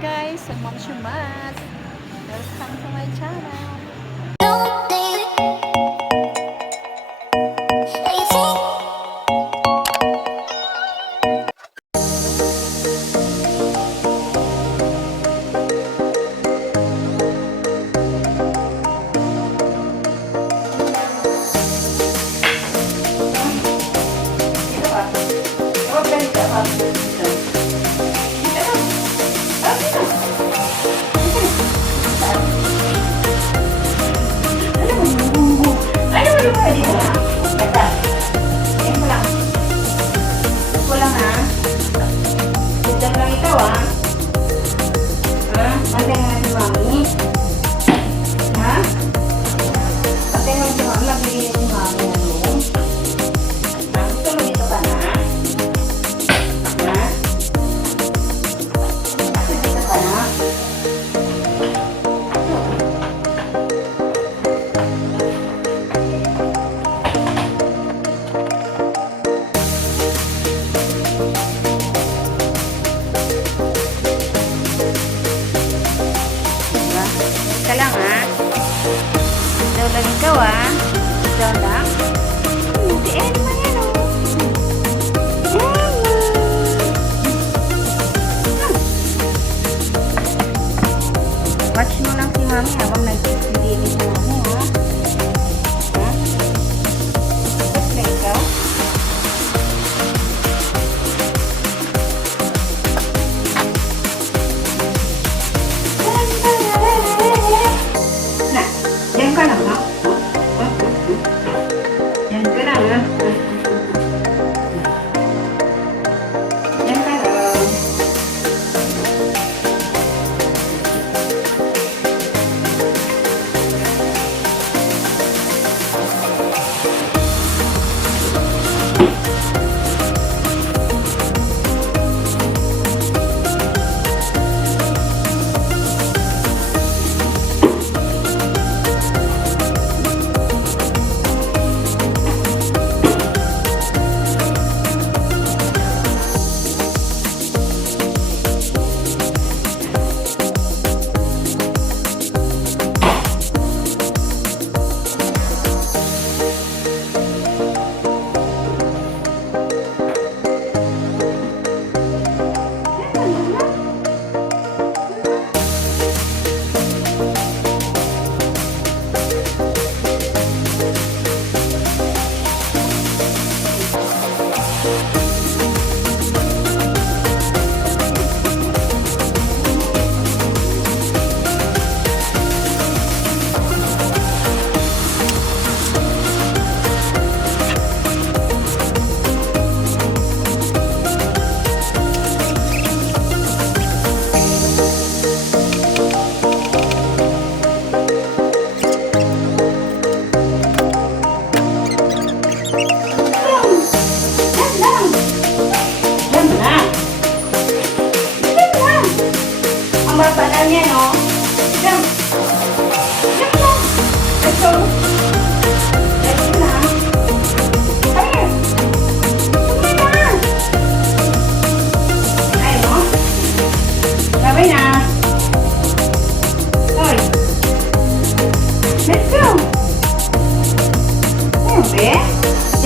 guys, I'm Mom Shumas. Welcome to my channel. Ka lang ha. Ikaw lang ikaw ha. Ikaw lang. Si Emma yan o. Watch mo lang si Mami habang nag-deliver si Mami ha. Ha? Watch lang ikaw. Diyan ka lang, ha? Diyan ka lang, ha? Diyan ka lang.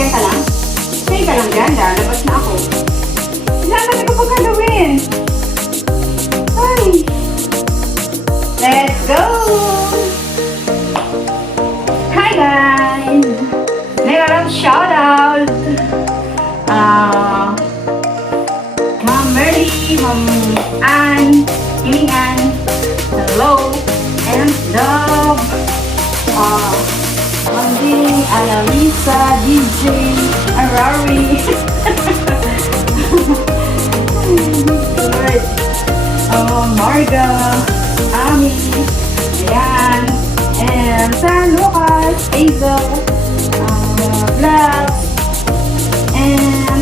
Diyan ka lang. Stay ka lang dyan. Lalabas na ako. Lalabas ko pa gagawin. Ay. Let's go! Hi guys! Mayroon shoutout. Ma'am Merly, Ma'am Ann, Kiling Ann, hello, and Dove. Manding, Annalisa, DJ, Arari. Alright. Marga, Ami, Ayan, and San Lucas, Hazel, Vlog, and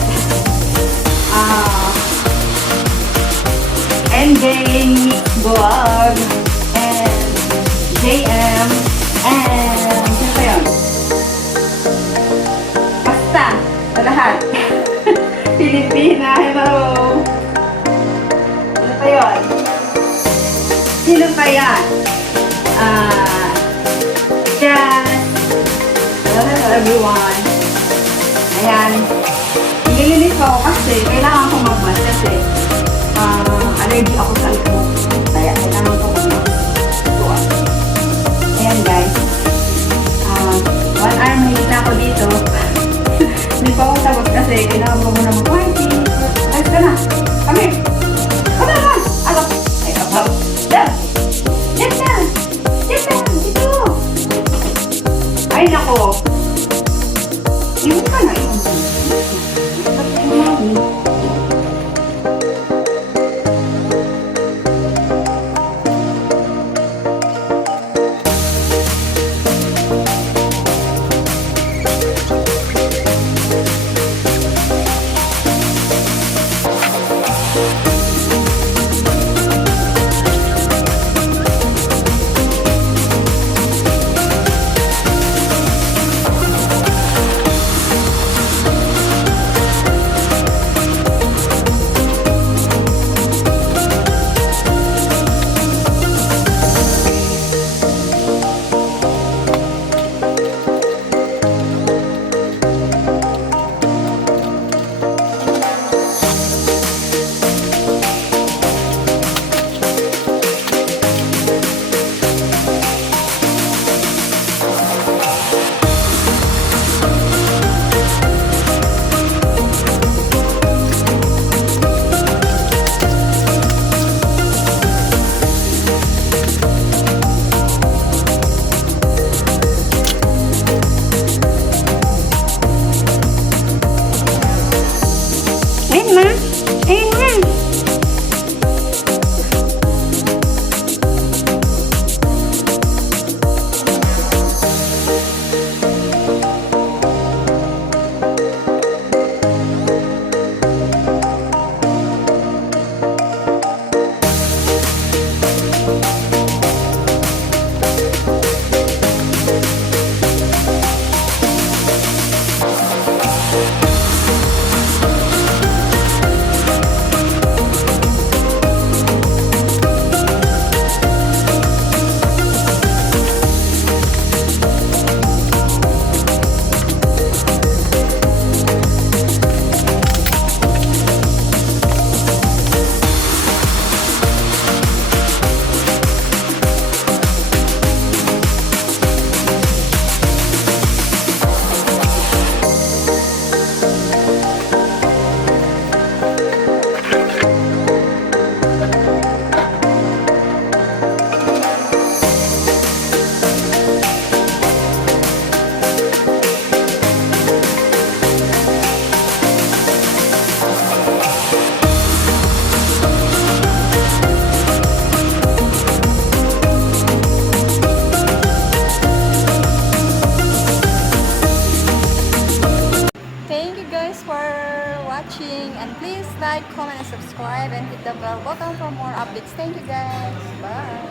NJ Vlog, and JM, and sino pa yun? Basta, sa lahat. Pilipina, hello. Ano pa yun? Sino pa yan? Jazz. Hello everyone. Ayan. Nililinis ko ako kasi kailangan ko mag-mask kasi allergy ako sa ito. Kaya kailangan ko mag-mask. Ayan guys. 1 hour mahigit na ako dito. Hindi pa ako tapos kasi kailangan ko muna mag-quarantine. Guys ka na. Come here. Come on. Ako. Ay, ako. Down. Get down. Get down. Dito. Ay, nako. Iwan ka na. Iwan ka na. and please like, comment, and subscribe and hit the bell button for more updates. Thank you guys. Bye.